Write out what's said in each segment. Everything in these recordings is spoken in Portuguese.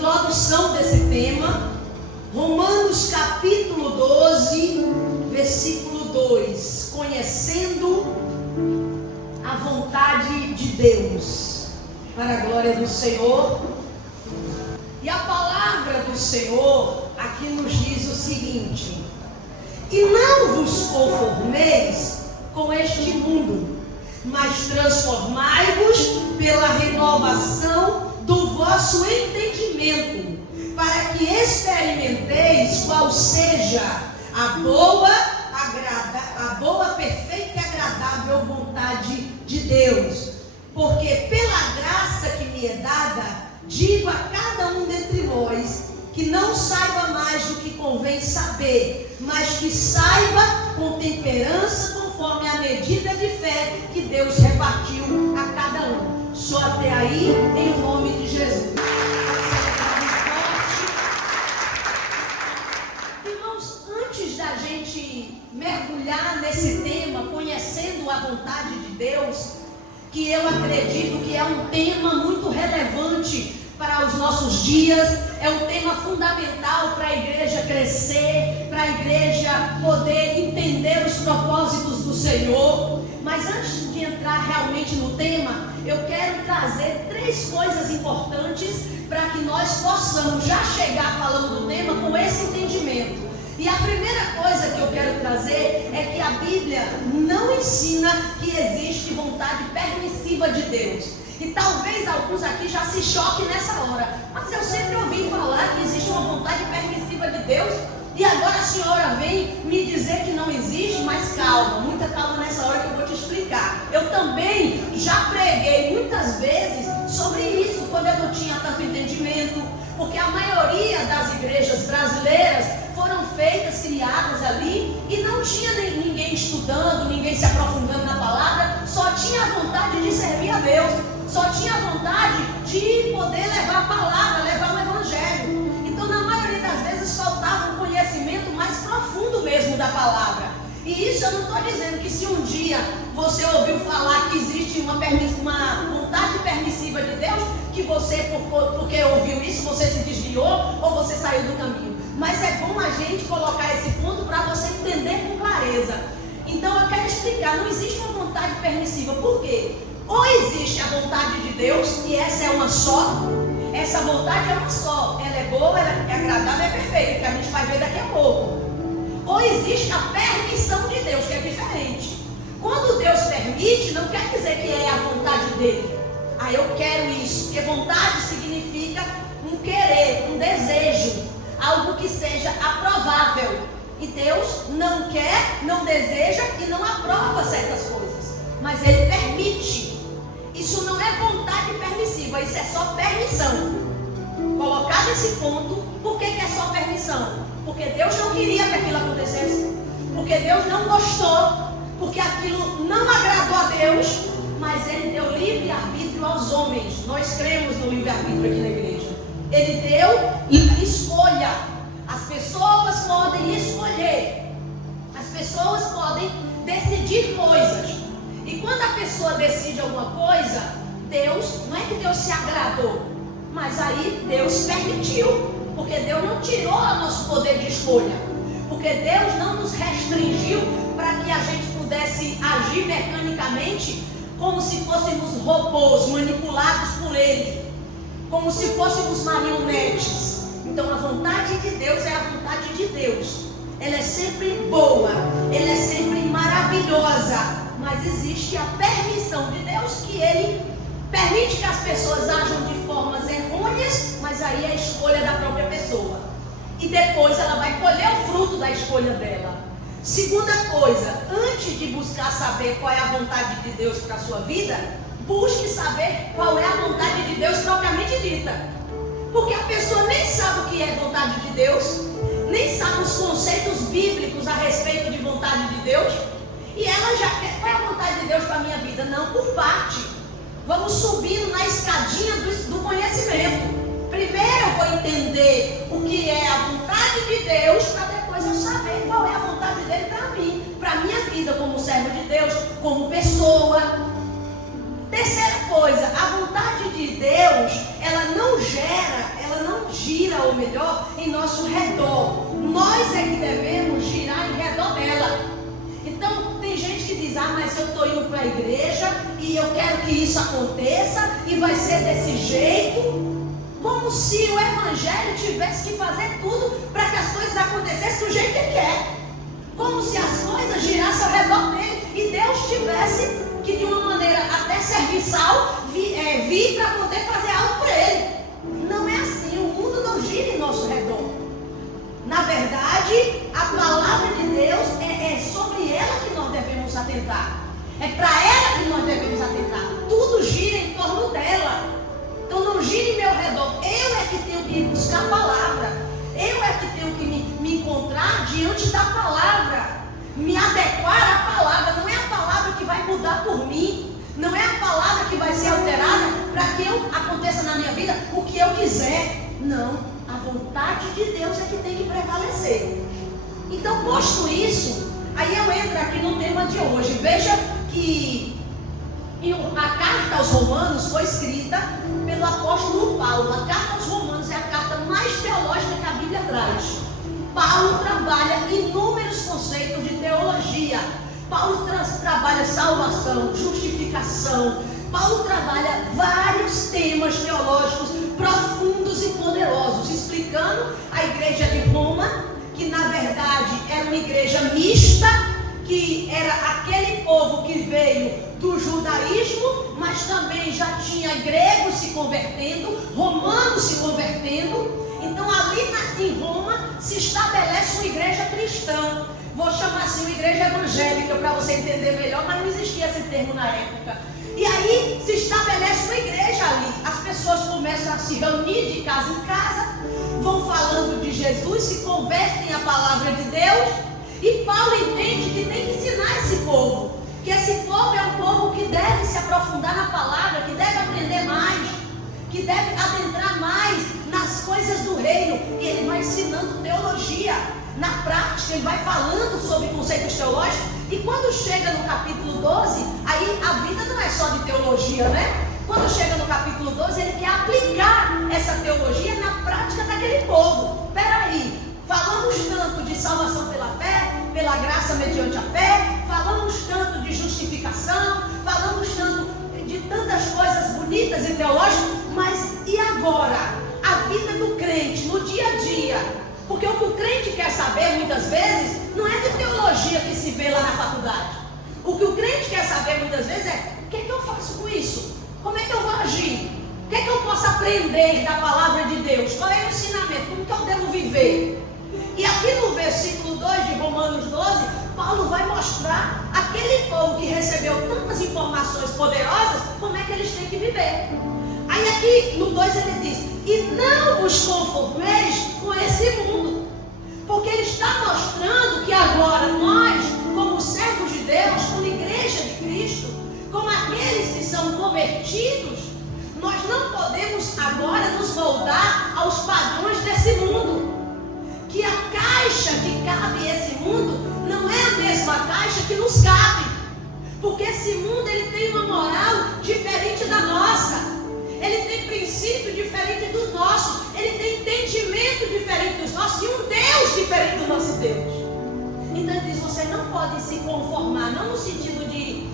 introdução desse tema, Romanos capítulo 12, versículo 2, conhecendo a vontade de Deus, para a glória do Senhor. E a palavra do Senhor aqui nos diz o seguinte: e não vos conformeis com este mundo, mas transformai-vos pela renovação do vosso entendimento, para que experimenteis qual seja a boa, perfeita e agradável vontade de Deus. Porque pela graça que me é dada, digo a cada um dentre vós, que não saiba mais do que convém saber, mas que saiba com temperança, conforme a medida de fé que Deus repartiu a cada um. Só até aí, em nome de Jesus. Irmãos, antes da gente mergulhar nesse tema, conhecendo a vontade de Deus, que eu acredito que é um tema muito relevante para os nossos dias, é um tema fundamental para a igreja crescer, para a igreja poder entender os propósitos do Senhor. Mas antes de entrar realmente no tema, eu quero trazer 3 coisas importantes para que nós possamos já chegar falando do tema com esse entendimento. E a primeira coisa que eu quero trazer é que a Bíblia não ensina que existe vontade permissiva de Deus. E talvez alguns aqui já se choquem nessa hora. Mas eu sempre ouvi falar que existe uma vontade permissiva de Deus. E agora a senhora vem me dizer que não existe, mas calma, muita calma nessa hora que eu vou te explicar. Eu também já preguei muitas vezes sobre isso, quando eu não tinha tanto entendimento. Porque a maioria das igrejas brasileiras foram feitas, criadas ali, e não tinha ninguém estudando, ninguém se aprofundando na palavra, só tinha a vontade de servir a Deus. Só tinha vontade de poder levar a palavra, levar o evangelho. Então, na maioria das vezes, faltava um conhecimento mais profundo mesmo da palavra. E isso eu não estou dizendo que se um dia você ouviu falar que existe uma vontade permissiva de Deus, que você, porque ouviu isso, você se desviou ou você saiu do caminho. Mas é bom a gente colocar esse ponto para você entender com clareza. Então, eu quero explicar, não existe uma vontade permissiva. Por quê? Ou existe a vontade de Deus, e essa é uma só. Essa vontade é uma só. Ela é boa, ela é agradável, é perfeita, que a gente vai ver daqui a pouco. Ou existe a permissão de Deus, que é diferente. Quando Deus permite, não quer dizer que é a vontade dele. Ah, eu quero isso. Porque vontade significa um querer, um desejo, algo que seja aprovável. E Deus não quer, não deseja e não aprova certas coisas. Mas Ele permite. Isso não é vontade permissiva, isso é só permissão. Colocado esse ponto, por que é só permissão? Porque Deus não queria que aquilo acontecesse. Porque Deus não gostou. Porque aquilo não agradou a Deus. Mas Ele deu livre-arbítrio aos homens. Nós cremos no livre-arbítrio aqui na igreja. Ele deu escolha. As pessoas podem escolher. As pessoas podem decidir coisas. E quando a pessoa decide alguma coisa, Deus, não é que Deus se agradou, mas aí Deus permitiu, porque Deus não tirou o nosso poder de escolha, porque Deus não nos restringiu para que a gente pudesse agir mecanicamente como se fôssemos robôs manipulados por Ele, como se fôssemos marionetes. Então a vontade de Deus é a vontade de Deus. Ela é sempre boa, ela é sempre maravilhosa. Mas existe a permissão de Deus, que Ele permite que as pessoas ajam de formas errôneas, mas aí é a escolha da própria pessoa. E depois ela vai colher o fruto da escolha dela. Segunda coisa, antes de buscar saber qual é a vontade de Deus para a sua vida, busque saber qual é a vontade de Deus propriamente dita. Porque a pessoa nem sabe o que é vontade de Deus, nem sabe os conceitos bíblicos a respeito de vontade de Deus. E ela já quer, qual é a vontade de Deus para a minha vida? Não, por parte. Vamos subindo na escadinha do conhecimento. Primeiro eu vou entender o que é a vontade de Deus, para depois eu saber qual é a vontade dele para mim, para a minha vida como servo de Deus, como pessoa. Terceira coisa, a vontade de Deus, ela não gera ou melhor, em nosso redor. Nós é que devemos girar em redor dela. Então, tem gente que diz, mas eu estou indo para a igreja e eu quero que isso aconteça e vai ser desse jeito. Como se o evangelho tivesse que fazer tudo para que as coisas acontecessem do jeito que ele quer. Como se as coisas girassem ao redor dele e Deus tivesse que, de uma maneira até serviçal, vir para poder fazer algo para ele. Não é assim, o mundo não gira em nosso redor. Na verdade, a palavra de Deus é sobre ela que nós devemos atentar. É para ela que nós devemos atentar. Tudo gira em torno dela. Então não gira em meu redor. Eu é que tenho que ir buscar a palavra. Eu é que tenho que me encontrar diante da palavra. Me adequar à palavra. Não é a palavra que vai mudar por mim. Não é a palavra que vai ser alterada para que aconteça na minha vida o que eu quiser. Não. A vontade de Deus é que tem que prevalecer. Então, posto isso, aí eu entro aqui no tema de hoje. Veja que a carta aos Romanos foi escrita pelo apóstolo Paulo. A carta aos Romanos é a carta mais teológica que a Bíblia traz. Paulo trabalha inúmeros conceitos de teologia. Paulo trabalha salvação, justificação. Paulo trabalha vários temas teológicos profundos e poderosos, explicando a igreja de Roma, que na verdade era uma igreja mista, que era aquele povo que veio do judaísmo, mas também já tinha gregos se convertendo, romanos se convertendo. Então ali em Roma se estabelece uma igreja cristã. Vou chamar assim uma igreja evangélica para você entender melhor, mas não existia esse termo na época. E aí se estabelece uma igreja ali. As pessoas começam a se reunir de casa em casa, vão falando de Jesus, se convertem à palavra de Deus. E Paulo entende que tem que ensinar esse povo, que esse povo é um povo que deve se aprofundar na palavra, que deve aprender mais, que deve adentrar mais nas coisas do reino. E ele vai ensinando teologia. Na prática, ele vai falando sobre conceitos teológicos. E quando chega no capítulo 12, aí a vida não é só de teologia, né? Quando chega no capítulo 12, ele quer aplicar essa teologia na prática daquele povo. Peraí, falamos tanto de salvação pela fé, pela graça mediante a fé, falamos tanto de justificação, falamos tanto de tantas coisas bonitas e teológicas, mas e agora? A vida do crente, no dia a dia. Porque o que o crente quer saber, muitas vezes, não é de teologia que se vê lá na faculdade. O que o crente quer saber, muitas vezes, é o que é que eu faço com isso? Como é que eu vou agir? O que é que eu posso aprender da palavra de Deus? Qual é o ensinamento? Como que eu devo viver? E aqui no versículo 2 de Romanos 12, Paulo vai mostrar aquele povo que recebeu tantas informações poderosas, como é que eles têm que viver. Aí aqui no 2 ele diz, e não vos conformeis com esse mundo. Porque ele está mostrando que agora nós, como servos de Deus, como igreja de Cristo, como aqueles que são convertidos, nós não podemos agora nos moldar aos padrões desse mundo. Que a caixa que cabe esse mundo não é a mesma caixa que nos cabe. Porque esse mundo ele tem uma moral diferente da nossa. Ele tem princípio diferente do nosso. Ele tem entendimento diferente dos nossos. E um Deus diferente do nosso Deus. Então ele diz, você não pode se conformar. Não no sentido de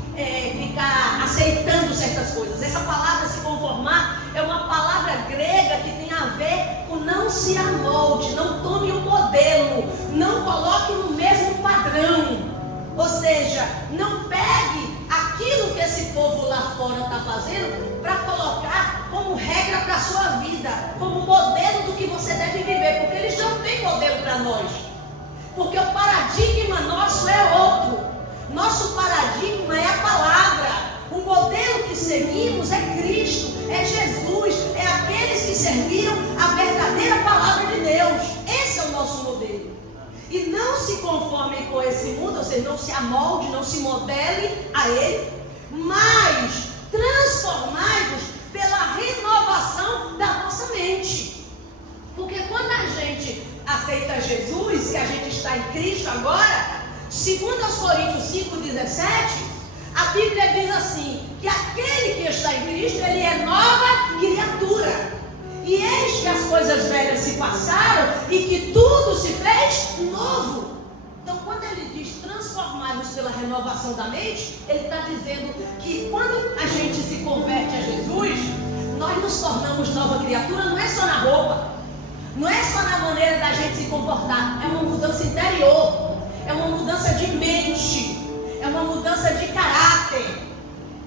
ficar aceitando certas coisas. Essa palavra se conformar é uma palavra grega que tem a ver com não se amolde. Não tome o modelo. Não coloque no mesmo padrão. Ou seja, não pegue aquilo que esse povo lá fora está fazendo para colocar como regra para a sua vida, como modelo do que você deve viver, porque eles não têm modelo para nós, porque o paradigma nosso é outro. Nosso paradigma é a palavra, o modelo que seguimos é Cristo, é Jesus, é aqueles que serviram a verdadeira palavra de Deus. Esse é o nosso modelo. E não se conformem com esse mundo, ou seja, não se amolde, não se modele a ele, mas transformai-vos pela renovação da vossa mente. Porque quando a gente aceita Jesus, que a gente está em Cristo agora, segundo aos Coríntios 5,17, a Bíblia diz assim, que aquele que está em Cristo, ele é nova criatura. E eis que as coisas velhas se passaram e que tudo se fez novo. Então, quando ele diz transformar-nos pela renovação da mente, ele está dizendo que quando a gente se converte a Jesus, nós nos tornamos nova criatura. Não é só na roupa, não é só na maneira da gente se comportar, é uma mudança interior, é uma mudança de mente, é uma mudança de caráter,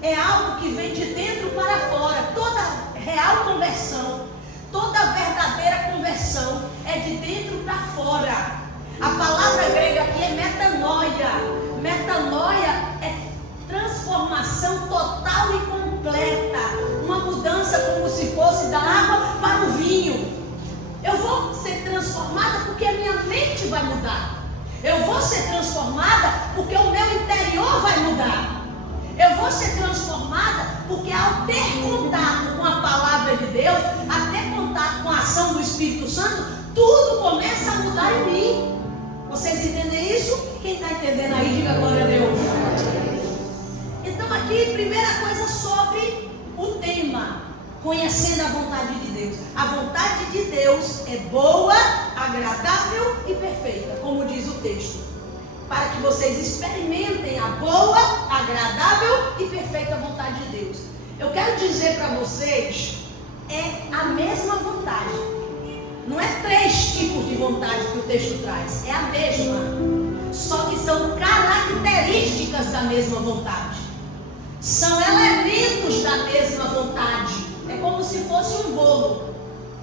é algo que vem de dentro para fora. Toda real conversão, toda verdadeira conversão é de dentro para fora. A palavra grega aqui é metanoia. Metanoia é transformação total e completa, uma mudança como se fosse da água para o vinho. Eu vou ser transformada porque a minha mente vai mudar. Eu vou ser transformada porque o meu interior vai mudar. Eu vou ser transformada porque ao ter contato com a palavra de Deus, a ter contato com a ação do Espírito Santo, tudo começa a mudar em mim. Vocês entendem isso? Quem está entendendo aí, diga glória a Deus. Então aqui, primeira coisa sobre o tema, conhecendo a vontade de Deus. A vontade de Deus é boa, agradável e perfeita, como diz o texto. Para que vocês experimentem a boa, agradável e perfeita vontade de Deus. Eu quero dizer para vocês, é a mesma vontade. Não é 3 tipos de vontade que o texto traz, é a mesma. Só que são características da mesma vontade. São elementos da mesma vontade. É como se fosse um bolo.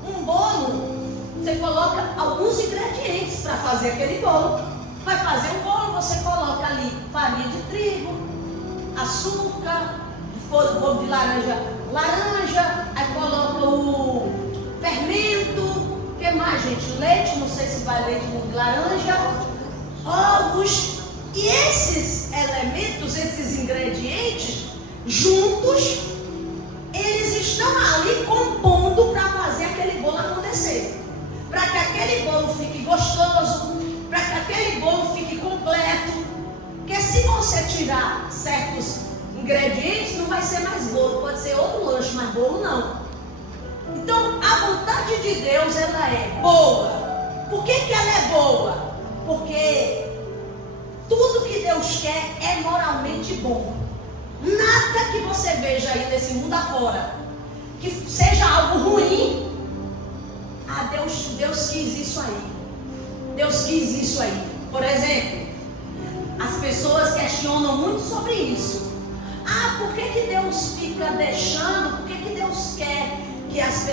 Um bolo, você coloca alguns ingredientes para fazer aquele bolo. Vai fazer um bolo, você coloca ali farinha de trigo, açúcar, se for o bolo de laranja, aí coloca o fermento, o que mais, gente? Leite, não sei se vai leite de laranja, ovos. E esses elementos, esses ingredientes, juntos, eles estão ali compondo para fazer aquele bolo acontecer. Para que aquele bolo fique gostoso, para que aquele bolo fique completo. Porque se você tirar certos ingredientes, não vai ser mais bolo, pode ser outro lanche, mas bolo não. Então, a vontade de Deus, ela é boa. Por que ela é boa? Porque tudo que Deus quer é moralmente bom. Nada que você veja aí nesse mundo afora que seja algo ruim. Deus quis isso aí. Deus quis isso aí. Por exemplo, as pessoas questionam muito sobre isso. Por que Deus fica deixando? Por que Deus quer que as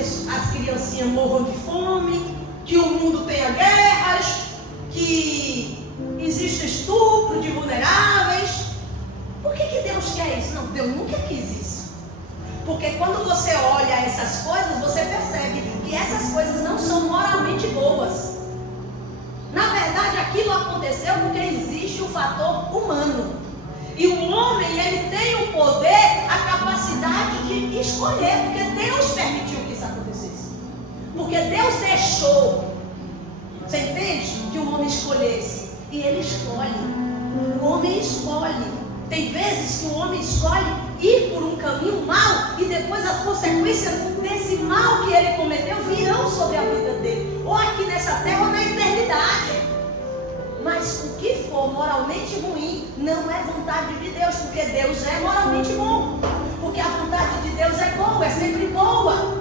criancinhas morram de fome? Que o mundo tenha guerras? Que existe estupro de vulneráveis? Por que Deus quer isso? Não, Deus nunca quis isso. Porque quando você olha essas coisas, você percebe que essas coisas não são moralmente boas. Na verdade, aquilo aconteceu porque existe o fator humano. E o homem, ele tem o poder, a capacidade de escolher, porque Deus permitiu que isso acontecesse. Porque Deus deixou. Você entende? Que o homem escolhesse. E ele escolhe. O homem escolhe. Tem vezes que o homem escolhe ir por um caminho mau e depois as consequências desse mal que ele cometeu virão sobre a vida dele, ou aqui nessa terra ou na eternidade. Mas o que for moralmente ruim não é vontade de Deus, porque Deus é moralmente bom. Porque a vontade de Deus é boa, é sempre boa.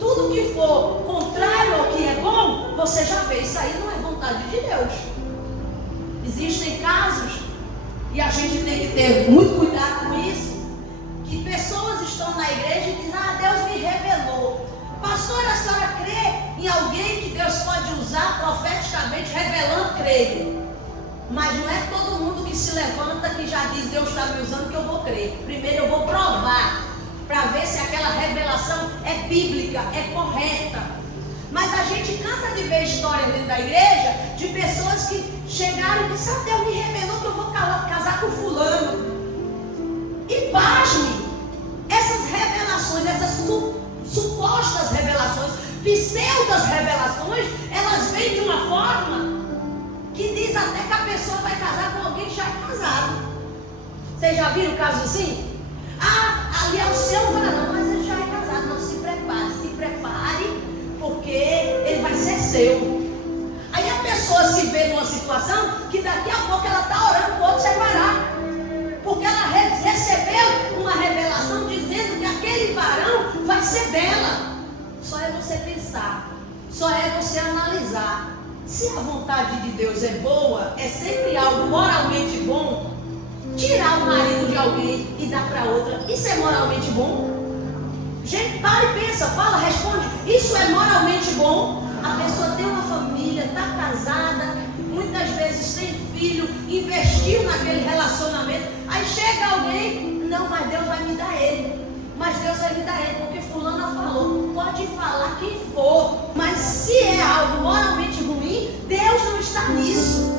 Tudo que for contrário ao que é bom, você já vê, isso aí não é vontade de Deus. Existem casos, e a gente tem que ter muito cuidado com isso, que pessoas estão na igreja e dizem: Deus me revelou. Pastor, a senhora crê em alguém que Deus pode usar profeticamente, revelando? Creio. Mas não é todo mundo que se levanta que já diz: Deus está me usando, que eu vou crer. Primeiro eu vou provar, para ver se aquela revelação é bíblica, é correta. Mas a gente cansa de ver histórias dentro da igreja de pessoas que chegaram e disseram: Deus me revelou que eu vou casar com fulano. E pasme, essas revelações, essas supostas revelações, pseudas revelações, elas vêm de uma forma que diz até que a pessoa vai casar com alguém que já é casado. Vocês já viram casos assim? Ali é o seu varão, mas ele já é casado. Não, se prepare aconteceu. Aí a pessoa se vê numa situação que daqui a pouco ela está orando para o outro separar. Porque ela recebeu uma revelação dizendo que aquele varão vai ser dela. Só é você pensar, só é você analisar. Se a vontade de Deus é boa, é sempre algo moralmente bom. Tirar o marido de alguém e dar para outra, isso é moralmente bom? Gente, para e pensa, fala, responde. Isso é moralmente bom? A pessoa tem uma família, está casada, muitas vezes tem filho, investiu naquele relacionamento. Aí chega alguém, não, mas Deus vai me dar ele. Mas Deus vai me dar ele, porque fulana falou. Pode falar quem for, mas se é algo moralmente ruim, Deus não está nisso.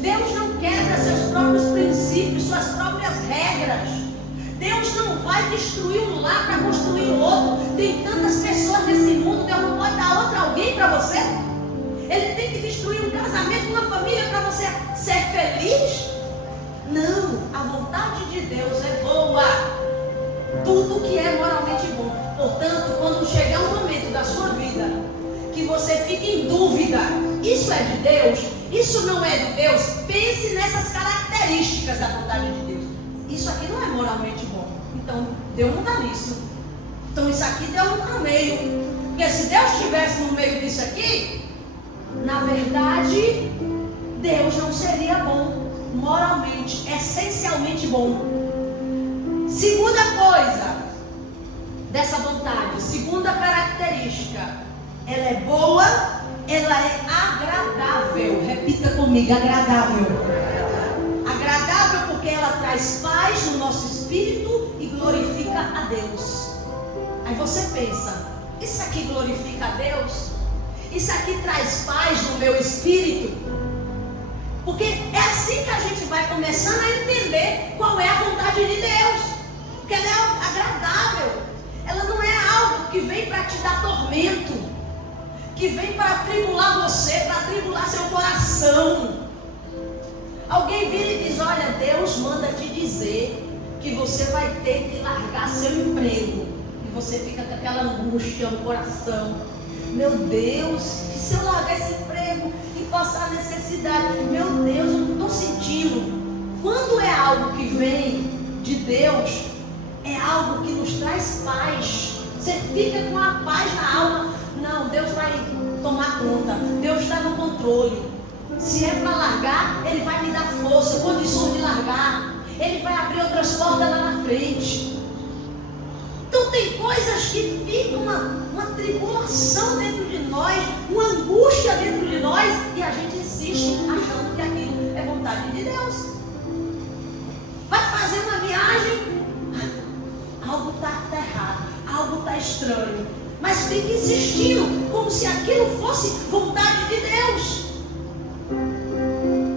Deus não quebra seus próprios princípios, suas próprias regras. Deus não vai destruir um lar para construir outro. Tem tantas pessoas nesse mundo, Deus não pode dar outra alguém para você. Ele tem que destruir um casamento, uma família para você ser feliz? Não, a vontade de Deus é boa. Tudo que é moralmente bom. Portanto, quando chegar um momento da sua vida que você fique em dúvida, isso é de Deus? Isso não é de Deus? Pense nessas características da vontade de Deus. Isso aqui não é moralmente bom. Então, Deus não está nisso. Então, isso aqui Deus não está no meio. Porque se Deus estivesse no meio disso aqui, na verdade, Deus não seria bom. Moralmente, essencialmente bom. Segunda coisa dessa vontade, segunda característica, ela é boa, ela é agradável. Repita comigo, agradável. Agradável porque ela traz paz no nosso espírito e glorifica a Deus. Aí você pensa, isso aqui glorifica a Deus? Isso aqui traz paz no meu espírito? Porque é assim que a gente vai começando a entender qual é a vontade de Deus. Porque ela é agradável. Ela não é algo que vem para te dar tormento, que vem para atribular você, para atribular seu coração. Alguém vira e diz, olha, Deus manda te dizer que você vai ter que largar seu emprego. E você fica com aquela angústia no coração. Meu Deus, e se eu largar esse emprego e passar necessidade? Meu Deus, eu não estou sentindo. Quando é algo que vem de Deus, é algo que nos traz paz. Você fica com a paz na alma. Não, Deus vai tomar conta. Deus está no controle. Se é para largar, Ele vai me dar força, condições de largar. Ele vai abrir outras portas lá na frente. Então tem coisas que ficam uma tribulação dentro de nós, uma angústia dentro de nós, e a gente insiste achando que aquilo é vontade de Deus. Vai fazer uma viagem, algo está errado, algo está estranho, mas fica insistindo como se aquilo fosse vontade de Deus.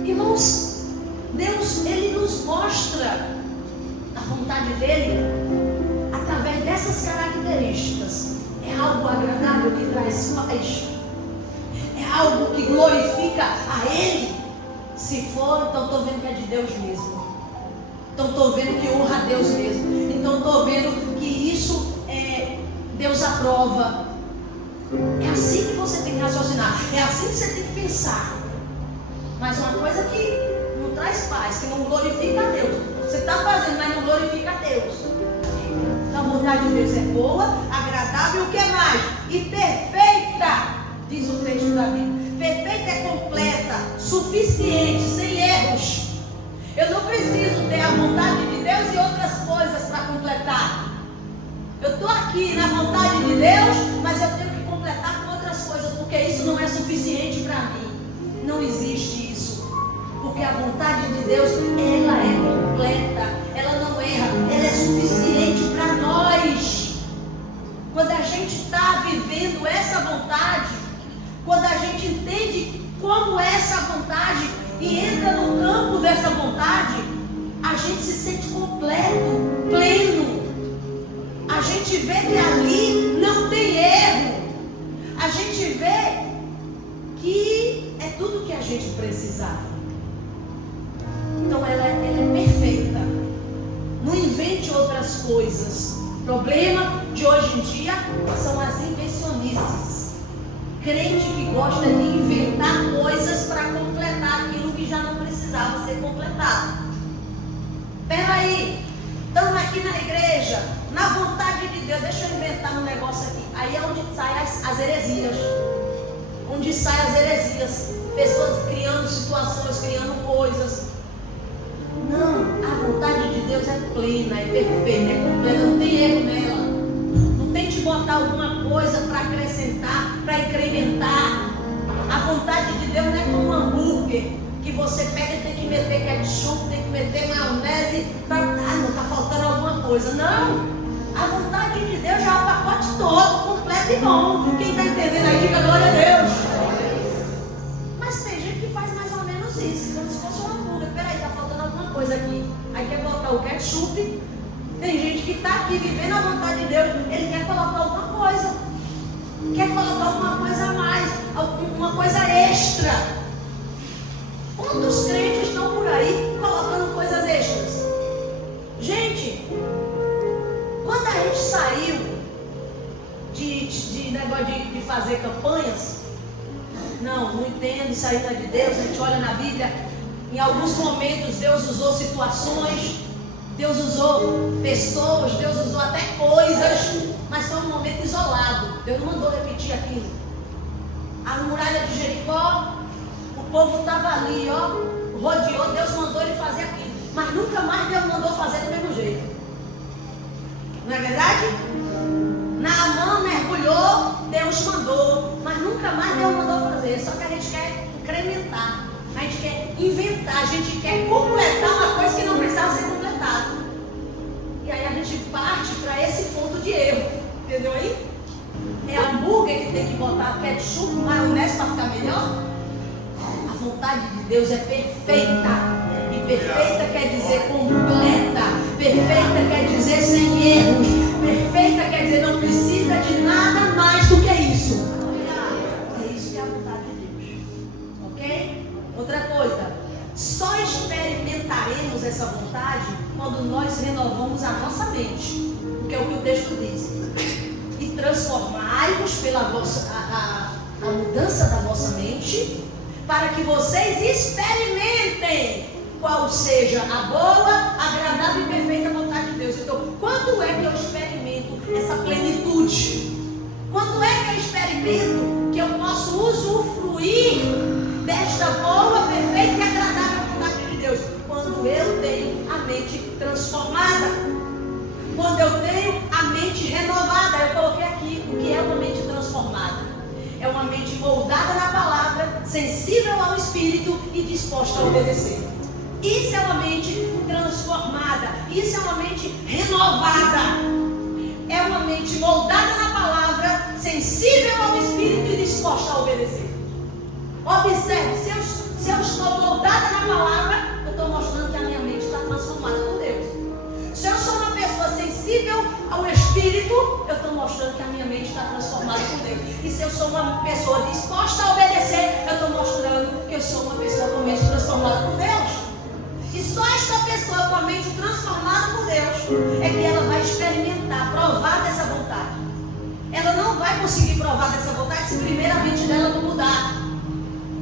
Irmãos, Deus, Ele nos mostra a vontade dEle através dessas características. É algo agradável que traz paz, é algo que glorifica a Ele. Se for, então estou vendo que é de Deus mesmo. Então estou vendo que honra a Deus mesmo. Então estou vendo que isso Deus aprova. É assim que você tem que raciocinar. É assim que você tem que pensar. Mas uma coisa que não traz paz, que não glorifica a Deus. Você está fazendo, mas não glorifica a Deus. Então a vontade de Deus é boa, agradável, o que mais? E perfeita, diz o texto da Bíblia. Perfeita é completa, suficiente, sem erros. Eu não preciso ter a vontade de Deus e outras coisas para completar. Eu estou aqui na vontade de Deus, mas eu tenho que completar com outras coisas, porque isso não é suficiente para mim. Não existe isso. Porque a vontade de Deus, ela é completa, ela não erra, ela é suficiente para nós. Quando a gente está vivendo essa vontade, quando a gente entende como é essa vontade e entra no campo dessa vontade, a gente se sente completo, pleno. A gente vê que ali não tem erro. A gente vê que é tudo que a gente precisava. Então ela é perfeita. Não invente outras coisas. O problema de hoje em dia são as invencionices. Crente que gosta de inventar coisas para completar aquilo que já não precisava ser completado. Peraí, estamos aqui na igreja, na vontade de Deus, deixa eu inventar um negócio aqui. Aí é onde saem as heresias. Onde saem as heresias. Pessoas criando situações, criando coisas. Não, a vontade de Deus é plena, é perfeita, é completa, não tem erro nela. Não tente botar alguma coisa para acrescentar, para incrementar. A vontade de Deus não é como um hambúrguer, que você pega e tem que meter ketchup, tem que meter maionese, não está faltando alguma coisa. Não, a vontade de Deus já é o pacote todo, completo e bom. Quem está entendendo aí, diga glória a Deus. Mas tem gente que faz mais ou menos isso, como se fosse um hambúrguer. Peraí, está faltando alguma coisa aqui. Aí quer botar o ketchup. Tem gente que está aqui vivendo a vontade de Deus, ele quer colocar alguma coisa. Quer colocar alguma coisa a mais, alguma coisa extra. Quantos crentes estão por aí colocando coisas extras? Gente, quando a gente saiu de negócio de fazer campanhas, não entendo, isso aí não é de Deus. A gente olha na Bíblia, em alguns momentos Deus usou situações, Deus usou pessoas, Deus usou até coisas, mas foi um momento isolado. Deus não mandou repetir aquilo. A muralha de Jericó, o povo estava ali, rodeou, Deus mandou ele fazer aquilo, mas nunca mais Deus mandou fazer do mesmo jeito. Não é verdade? Naamã mergulhou, Deus mandou, mas nunca mais Deus mandou fazer. Só que a gente quer incrementar, a gente quer inventar, a gente quer completar uma coisa que não precisava ser completada. E aí a gente parte para esse ponto de erro, entendeu aí? É hambúrguer que tem que botar ketchup, maionese para ficar melhor? A vontade de Deus é perfeita. E perfeita quer dizer completa. Perfeita quer dizer sem erros. Perfeita quer dizer não precisa de nada mais do que isso. É isso que é a vontade de Deus. Ok? Outra coisa. Só experimentaremos essa vontade quando nós renovamos a nossa mente. Que é o que o texto diz. E transformai-vos pela a mudança da vossa mente, para que vocês experimentem qual seja a boa, agradável e perfeita vontade de Deus. Então, quando é que eu experimento essa plenitude? Quando é que eu experimento que eu posso usufruir desta boa, perfeita e agradável vontade de Deus? Quando eu tenho a mente transformada. Quando eu tenho a mente renovada. Eu coloquei aqui o que é uma mente transformada. É uma mente moldada na palavra, sensível ao Espírito e disposta a obedecer. Isso é uma mente transformada. Isso é uma mente renovada. É uma mente moldada na palavra, sensível ao Espírito e disposta a obedecer. Observe, se eu estou moldada na palavra, eu estou mostrando que a minha mente está transformada por Deus. Se eu sou uma pessoa sensível ao Espírito, eu estou mostrando que a minha mente está transformada por Deus. E se eu sou uma pessoa disposta a obedecer, eu estou mostrando que eu sou uma pessoa com a mente transformada por Deus. E só esta pessoa com a mente transformada por Deus é que ela vai experimentar, provar dessa vontade. Ela não vai conseguir provar dessa vontade se primeiro a mente dela não mudar.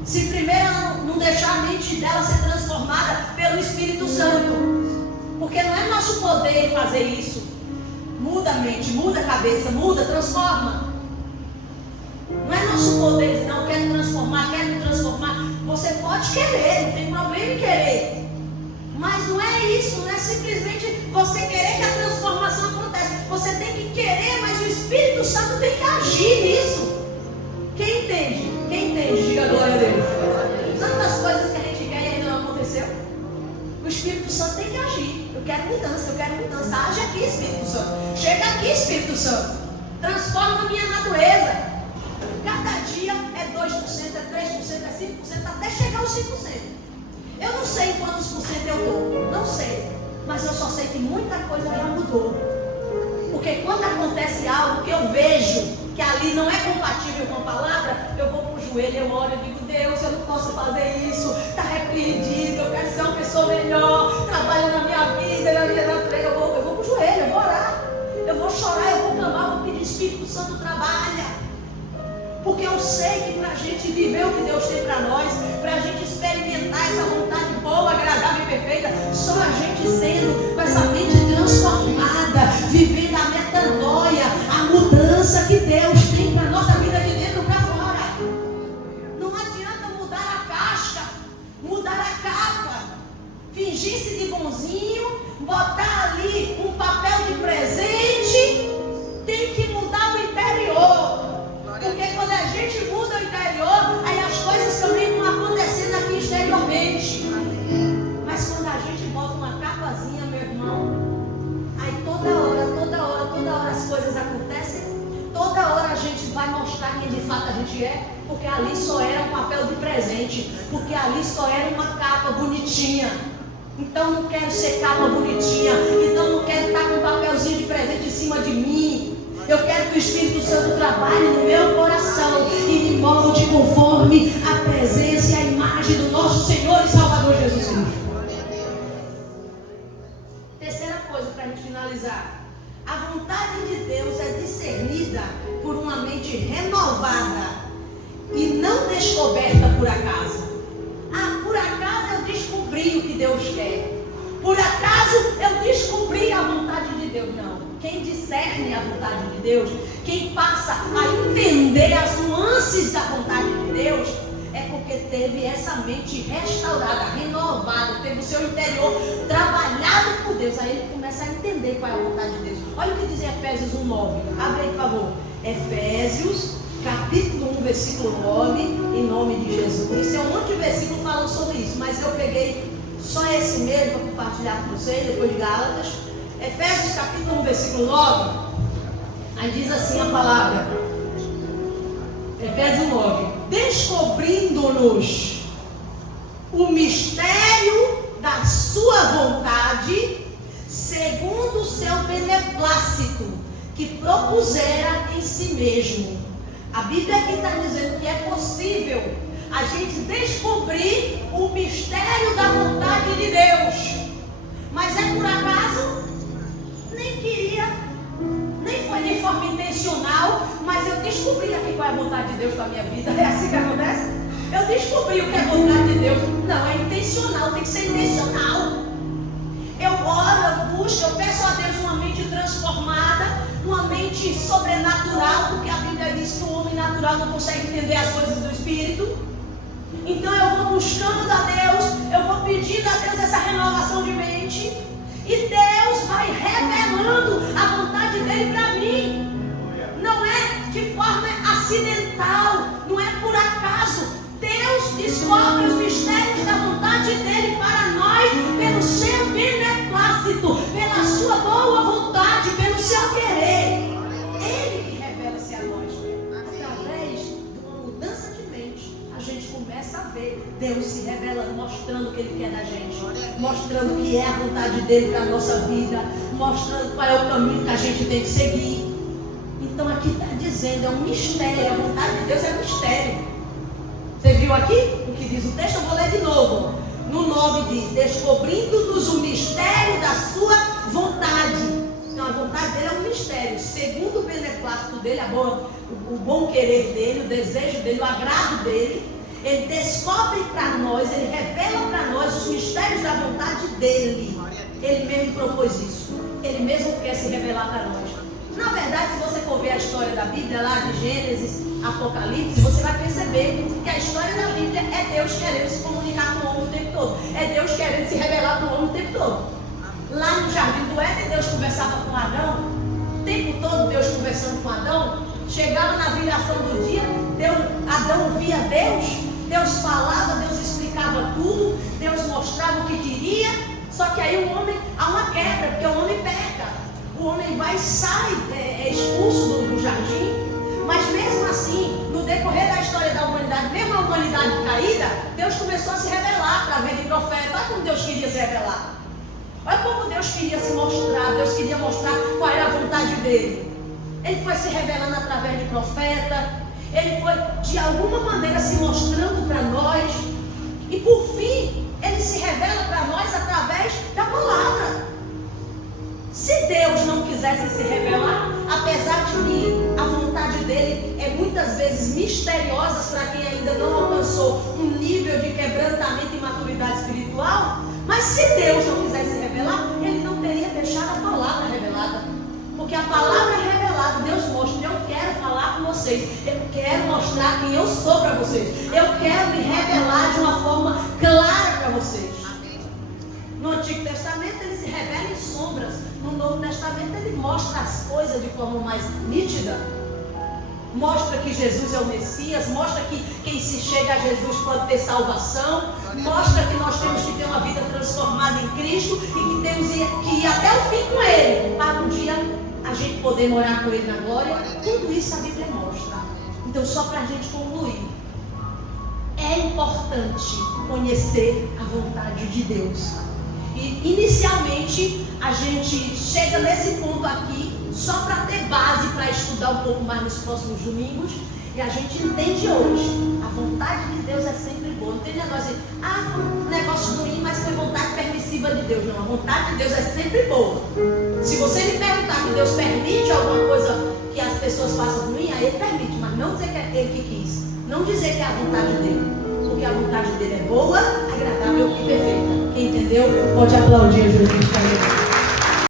Se primeiro ela não deixar a mente dela ser transformada pelo Espírito Santo. Porque não é nosso poder fazer isso. Muda a mente, muda a cabeça, muda, transforma. Não é nosso poder dizer, não, quero transformar, quero me transformar. Você pode querer, não tem problema em querer. Mas não é isso, não é simplesmente você querer que a transformação aconteça. Você tem que querer, mas o Espírito Santo tem que agir nisso. Quem entende? Quem entende? Diga glória a Deus. Tantas coisas que a gente quer e ainda não aconteceu. O Espírito Santo tem que agir. Eu quero mudança, eu quero mudança. Age aqui, Espírito Santo. Chega aqui, Espírito Santo. Transforma a minha natureza. Cada dia é 2%, é 3%, é 5%, até chegar aos 5%. Eu não sei em quantos por cento eu estou. Não sei. Mas eu só sei que muita coisa já mudou. Porque quando acontece algo que eu vejo que ali não é compatível com a palavra, eu vou para o joelho, eu oro, eu digo, Deus, eu não posso fazer isso, está repreendido, eu quero ser uma pessoa melhor, trabalho na minha vida, na minha natureza, eu vou para o joelho, eu vou orar, eu vou chorar, eu vou clamar, eu vou pedir, Espírito Santo trabalha. Porque eu sei que para a gente viver o que Deus tem para nós, para a gente experimentar essa vontade boa, agradável e perfeita, só a gente sendo com essa mente transformada, vivendo a metanoia, a mudança que Deus tem para a nossa vida de dentro para fora. Não adianta mudar a casca, mudar a capa, fingir-se de bonzinho, botar ali um papel de presente. Tem que mudar o interior. Porque quando a gente muda o interior, aí as coisas também vão acontecendo aqui exteriormente. Mas quando a gente bota uma capazinha, meu irmão, aí toda hora as coisas acontecem. Toda hora a gente vai mostrar quem de fato a gente é. Porque ali só era um papel de presente. Porque ali só era uma capa bonitinha. Então não quero ser capa bonitinha. Então não quero estar com um papelzinho de presente em cima de mim. Eu quero que o Espírito Santo trabalhe no meu coração e me molde conforme a presença e a imagem do nosso Senhor e Salvador Jesus Cristo. Terceira coisa para a gente finalizar. A vontade de Deus é discernida por uma mente renovada e não descoberta por acaso. Por acaso eu descobri o que Deus quer. Por acaso eu descobri a vontade de Deus. Não. Quem discerne a vontade de Deus, quem passa a entender as nuances da vontade de Deus, é porque teve essa mente restaurada, renovada, teve o seu interior trabalhado por Deus. Aí ele começa a entender qual é a vontade de Deus. Olha o que diz em Efésios 1:9. Abre aí, por favor. Efésios, capítulo 1, versículo 9, em nome de Jesus. Tem um monte de versículo falando sobre isso, mas eu peguei só esse mesmo para compartilhar com vocês, depois de Gálatas. Efésios capítulo 1, versículo 9. Aí diz assim a palavra. Efésios 9. Descobrindo-nos o mistério da sua vontade, segundo o seu beneplácito, que propusera em si mesmo. A Bíblia aqui está dizendo que é possível a gente descobrir o mistério da vontade de Deus. Mas é por acaso? Nem queria, nem foi de forma intencional, mas eu descobri aqui qual é a vontade de Deus para a minha vida. É assim que acontece? Eu descobri o que é a vontade de Deus. Não, é intencional, tem que ser intencional. Eu oro, eu busco, eu peço a Deus uma mente transformada, uma mente sobrenatural, porque a Bíblia diz que o homem natural não consegue entender as coisas do Espírito. Então eu vou buscando a Deus, eu vou pedindo a Deus essa renovação de mente, e Deus vai revelando a vontade dele para mim. Não é de forma acidental, não é por acaso. Deus descobre os mistérios da vontade dele para nós pelo seu beneplácito, pela sua boa vontade, pelo seu querer. Ele que revela-se a nós. Através de uma mudança de mente, a gente começa a ver Deus se revelando, mostrando o que Ele quer da gente, mostrando o que é a vontade dele para a nossa vida, mostrando qual é o caminho que a gente tem que seguir. Então aqui está dizendo, é um mistério, a vontade de Deus é um mistério. Você viu aqui o que diz o texto? Eu vou ler de novo. No 9 diz, descobrindo-nos o mistério da sua vontade. Então a vontade dele é um mistério, segundo o beneplácito dele, o bom querer dele, o desejo dele, o agrado dele. Ele descobre para nós, ele revela para nós os mistérios da vontade dele. Ele mesmo propôs isso. Ele mesmo quer se revelar para nós. Na verdade, se você for ver a história da Bíblia, lá de Gênesis, Apocalipse, você vai perceber que a história da Bíblia é Deus querendo se comunicar com o homem o tempo todo. É Deus querendo se revelar para o homem o tempo todo. Lá no Jardim do Éden, Deus conversava com Adão. O tempo todo Deus conversando com Adão. Chegava na viração do dia, Adão via Deus. Deus falava, Deus explicava tudo. Deus mostrava o que queria. Só que aí o homem, há uma quebra, porque o homem peca. O homem vai e sai, é expulso do jardim. Mas mesmo assim, no decorrer da história da humanidade, mesmo a humanidade caída, Deus começou a se revelar através de profetas. Olha como Deus queria se revelar. Olha como Deus queria se mostrar. Deus queria mostrar qual era a vontade dele. Ele foi se revelando através de profeta. Ele foi, de alguma maneira, se mostrando para nós. E por fim, ele se revela para nós através da palavra. Se Deus não quisesse se revelar, apesar de que a vontade dele é muitas vezes misteriosa para quem ainda não alcançou um nível de quebrantamento e maturidade espiritual. Mas se Deus não quisesse revelar, Ele não teria deixado a palavra revelada. Porque a palavra é revelada, Deus mostra: eu quero falar com vocês, eu quero mostrar quem eu sou para vocês, eu quero me revelar de uma forma clara para vocês. No Antigo Testamento ele se revela em sombras, no Novo Testamento ele mostra as coisas de forma mais nítida. Mostra que Jesus é o Messias, mostra que quem se chega a Jesus pode ter salvação, mostra que nós temos que ter uma vida transformada em Cristo e que temos que ir até o fim com Ele, para um dia a gente poder morar com Ele na glória. Tudo isso a Bíblia mostra. Então, só para a gente concluir, é importante conhecer a vontade de Deus. E inicialmente a gente chega nesse ponto aqui só para ter base para estudar um pouco mais nos próximos domingos. E a gente entende hoje, a vontade de Deus é sempre boa. Não tem negócio de, foi um negócio ruim, mas foi vontade permissiva de Deus. Não, a vontade de Deus é sempre boa. Se você me perguntar que Deus permite alguma coisa que as pessoas façam ruim, aí Ele permite, mas não dizer que é Ele que quis. Não dizer que é a vontade dele. Porque a vontade dele é boa, agradável e perfeita. Quem entendeu, pode aplaudir Jesus.